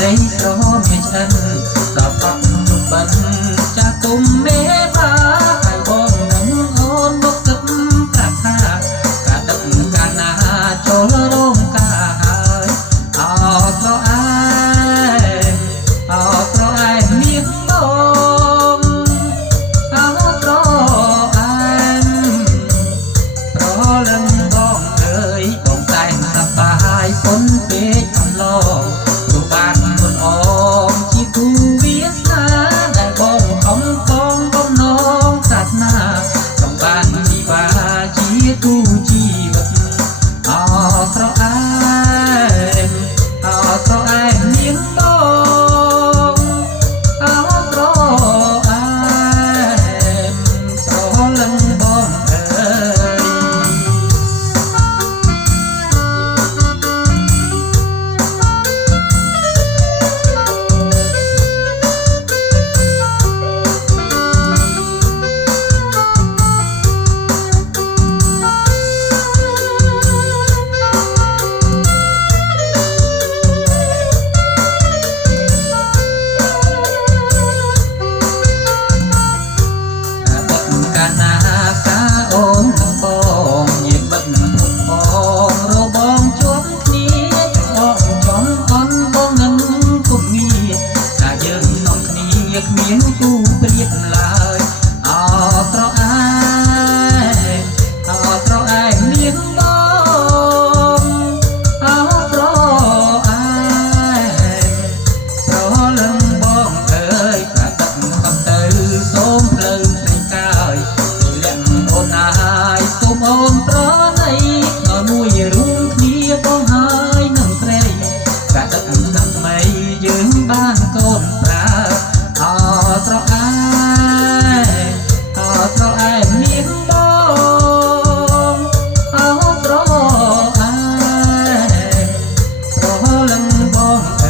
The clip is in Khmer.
ស្រីស្រមានឆ្អិនដល់អត់ជុំបិនចាទុំមេបាហើយបងនឹងអូនមកគិតប្រាថ្នាកាដឹកកាលណាចូលរោងការហើយអោស្រអែមអោស្រអែមមានបងអោស្រអែមប្រលឹងបងអើយបងតែងសប្បាយពុនពេកអន្លងបានមុនអមជាគូវាសនាដែលបងអំកងបំណងប្រាថ្នាចង់បានជីវាជាគូជីវិតអស្រអែមអស្រអែមនាងបងអស្រអែមប្រលឹងបងអើយ កាលណាកាអូននឹងបងញាបិទមុខបងរបងជាប់គ្នាបងចំអន់បងនឹងគុំងារថាយើងក្នុងគ្នាគ្មានគូប្រៀបឡើយអស្រអែមអស្រអែមមានបងអស្រអែមប្រលឹងបងអើយប្រទឹកកំទៅសូមភ្លើងភ្លេងកាយលាក់អូនហើយសូមអូនប្រណីដល់មួយរួមគ្នាបងហើយនឹងស្រីប្រទឹកឆ្នាំថ្មីយើងបានកូនប្រើអស្រអែមអស្រអែមមានបងអស្រអែមប្រលឹងបងអើ